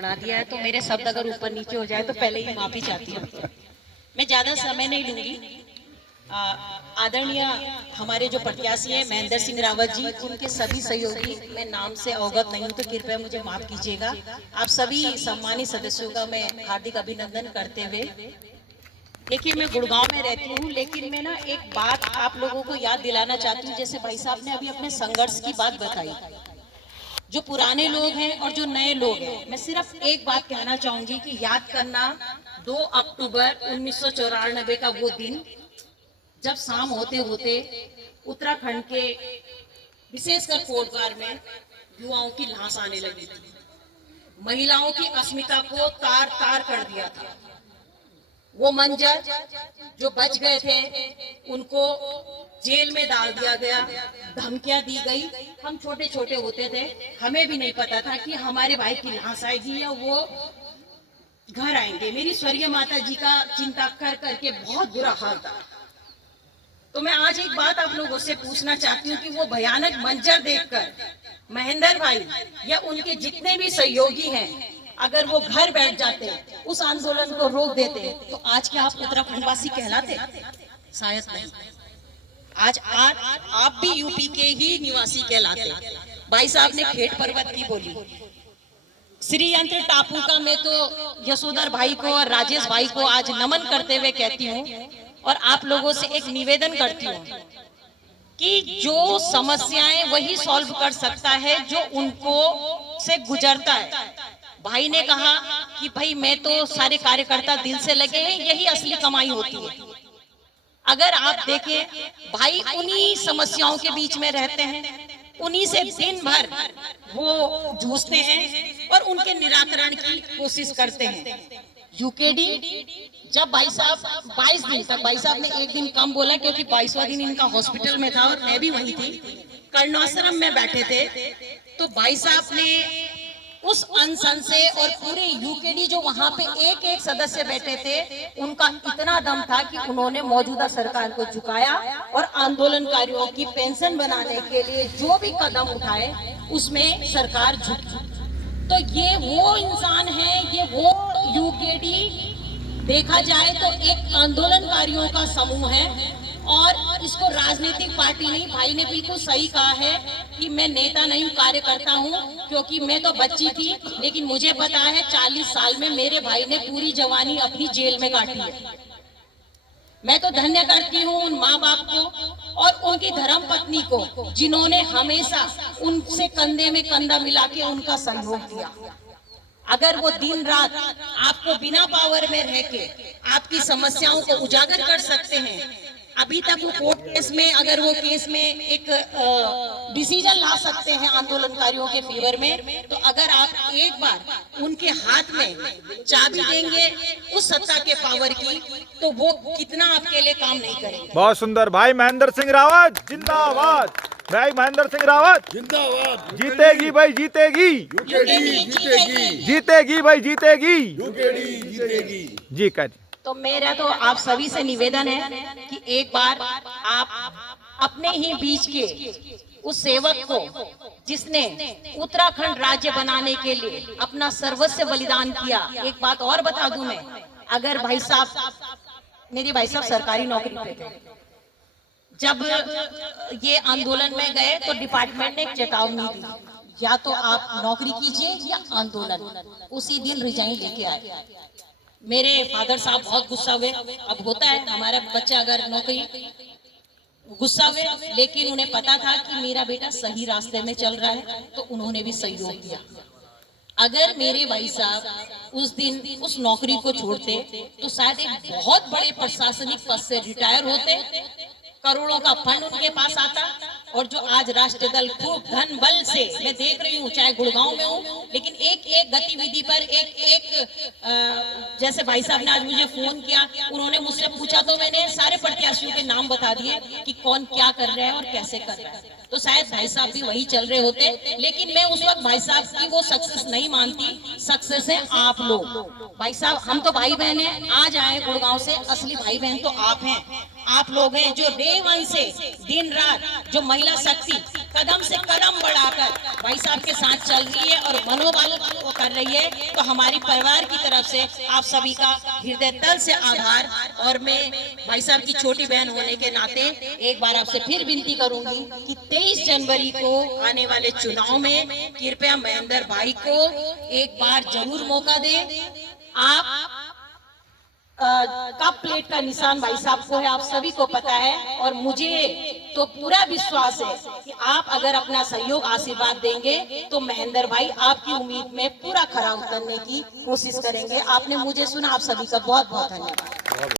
पकड़ा दिया है, तो मेरे शब्द अगर ऊपर नीचे हो जाए तो पहले ही माफी चाहती हूँ। मैं ज्यादा समय नहीं लूंगी। आदरणीय हमारे जो प्रत्याशी हैं महेंद्र सिंह रावत जी, उनके सभी सहयोगी, मैं नाम से अवगत नहीं हूँ तो कृपया मुझे माफ कीजिएगा। आप सभी सम्मानित सदस्यों का मैं हार्दिक अभिनंदन करते हुए, देखिए मैं गुड़गांव में रहती हूँ, लेकिन मैं ना एक बात आप लोगों को याद दिलाना चाहती हूँ। जैसे भाई साहब ने अभी अपने संघर्ष की बात बताई, जो पुराने लोग हैं और जो नए लोग हैं, मैं सिर्फ एक बात कहना चाहूंगी कि याद करना 2 अक्टूबर 1994 का वो दिन, जब शाम होते होते उत्तराखंड के विशेषकर कोटद्वार में युवाओं की लाश आने लगी थी। महिलाओं की अस्मिता को तार तार कर दिया था। वो मंजर, जो बच गए थे उनको जेल में डाल दिया गया, धमकियां दी गई। हम छोटे छोटे होते थे, हमें भी नहीं पता था कि हमारे भाई की लाश आएगी या वो घर आएंगे। मेरी स्वर्गीय माता जी का चिंता कर करके बहुत बुरा हाल था। तो मैं आज एक बात आप लोगों से पूछना चाहती हूँ कि वो भयानक मंजर देखकर महेंद्र भाई या उनके जितने भी सहयोगी हैं, अगर वो घर बैठ जाते, उस आंदोलन को रोक देते, तो आज क्या आप उत्तराखंडवासी कहलाते? शायद नहीं। आज आप भी यूपी के ही निवासी कहलाते। भाई साहब ने खेत पर्वत की बोली, श्रीयंत्र टापू का मैं तो यशोधर भाई को और राजेश भाई को आज नमन करते हुए कहती हूँ, और आप लोगों से एक निवेदन करती हूँ कि जो समस्याएं वही सॉल्व कर सकता है जो उनको से गुजरता है। भाई ने कहा कि भाई मैं तो सारे कार्यकर्ता दिल से लगे हैं, यही असली कमाई होती है। अगर आप देखें, भाई उन्हीं समस्याओं के बीच में रहते हैं, उन्हीं से दिन भर वो जूझते हैं और उनके निराकरण की कोशिश करते हैं। यूकेडी, जब भाई साहब 22 दिन तक, भाई साहब ने एक दिन कम बोला क्योंकि 22वां दिन इनका हॉस्पिटल में था और मैं भी वहीं थी, कर्णाश्रम में बैठे थे, तो भाई साहब ने उस अनशन से, और पूरे यूकेडी जो वहां पे एक एक सदस्य बैठे थे, उनका इतना दम था कि उन्होंने मौजूदा सरकार को झुकाया और आंदोलनकारियों की पेंशन बनाने के लिए जो भी कदम उठाए उसमें सरकार झुक। तो ये वो इंसान है, ये वो यूकेडी देखा जाए तो एक आंदोलनकारियों का समूह है, और इसको राजनीतिक पार्टी नहीं। भाई ने बिल्कुल सही कहा है कि मैं नेता नहीं हूँ, कार्यकर्ता हूँ, क्योंकि मैं तो बच्ची थी, लेकिन मुझे पता है 40 साल में मेरे भाई ने पूरी जवानी अपनी जेल में काटी है। मैं तो धन्य करती हूँ उन माँ बाप को और उनकी धर्म पत्नी को, जिन्होंने हमेशा उनसे कंधे में कंधा मिला के उनका सहयोग दिया। अगर वो दिन रात आपको बिना पावर में रह के आपकी समस्याओं को उजागर कर सकते हैं, अभी तक वो कोर्ट केस में, अगर वो केस में एक डिसीजन ला सकते हैं आंदोलनकारियों के फेवर में, तो अगर आप एक बार उनके हाथ में चाबी देंगे उस सत्ता के पावर की, तो वो कितना आपके लिए काम नहीं करेंगे। बहुत सुंदर। भाई महेंद्र सिंह रावत जिंदाबाद, भाई महेंद्र सिंह रावत जिंदाबाद। जीतेगी भाई, जीतेगी, जीतेगी भाई, जीतेगी, जीतेगी जी। कर तो मेरा तो आप सभी से निवेदन है कि एक बार आप अपने ही बीच के उस सेवक को, जिसने उत्तराखंड राज्य बनाने के लिए अपना सर्वस्व बलिदान किया, एक बात और बता दूं मैं, अगर भाई साहब, मेरे भाई साहब सरकारी नौकरी पे थे, जब ये आंदोलन में गए तो डिपार्टमेंट ने एक चेतावनी दी, या तो आप नौकरी कीजिए या आंदोलन। उसी दिन रिजाइन लेके आए। मेरे फादर साहब बहुत गुस्सा हुए, अब होता है हमारा बच्चा अगर नौकरी, गुस्सा हुए, लेकिन उन्हें पता था कि मेरा बेटा सही रास्ते में चल रहा है, तो उन्होंने भी सहयोग दिया। अगर मेरे भाई साहब उस दिन उस नौकरी को छोड़ते तो शायद एक बहुत बड़े प्रशासनिक पद से रिटायर होते, करोड़ों का फंड उनके पास आता, और जो आज राष्ट्रीय दल खूब धन बल से, मैं देख रही हूँ चाहे गुड़गांव में हूँ, लेकिन एक एक गतिविधि पर जैसे भाई साहब ने आज मुझे फोन किया, उन्होंने मुझसे पूछा तो मैंने सारे प्रत्याशियों के नाम बता दिए कि कौन क्या कर रहे हैं और कैसे कर रहे हैं। तो शायद भाई साहब भी वही चल रहे होते, लेकिन मैं उस वक्त भाई साहब की वो सक्सेस नहीं मानती। सक्सेस है आप लोग। भाई साहब, हम तो भाई बहन हैं, आज आए गुड़गांव से, असली भाई बहन तो आप हैं, आप लोग हैं जो डे वन से दिन रात, जो महिला शक्ति कदम से कदम बढ़ाकर भाई साहब के साथ चल रही है और मनोबल वो कर रही है। तो हमारी परिवार की तरफ से आप सभी का हृदय तल से आभार। और मैं भाई साहब की छोटी बहन होने के नाते एक बार आपसे फिर विनती करूंगी कि 23 जनवरी को आने वाले चुनाव में कृपया महेंद्र भाई को एक बार जरूर मौका दें। आप कप प्लेट का निशान भाई साहब को है, आप सभी को पता है। और मुझे तो पूरा विश्वास है कि आप अगर अपना सहयोग आशीर्वाद देंगे तो महेंद्र भाई आपकी उम्मीद में पूरा खरा उतरने की कोशिश करेंगे। आपने मुझे सुना, आप सभी का बहुत बहुत धन्यवाद।